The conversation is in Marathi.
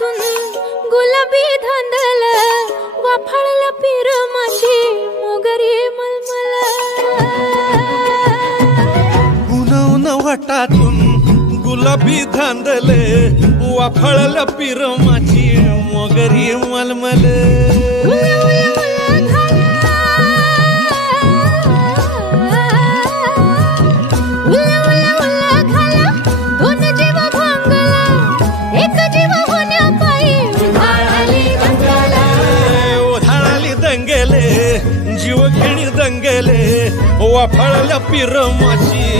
वाटातून गुलाबी धांदल वाफाळल्या पिरमाची मोगरी मलमल उन वाटातून गुलाबी धांदले वाफाळल्या पिरमाची मोगरी मलमल जीव घेणी दंगले वाफाळल्या पिरमाची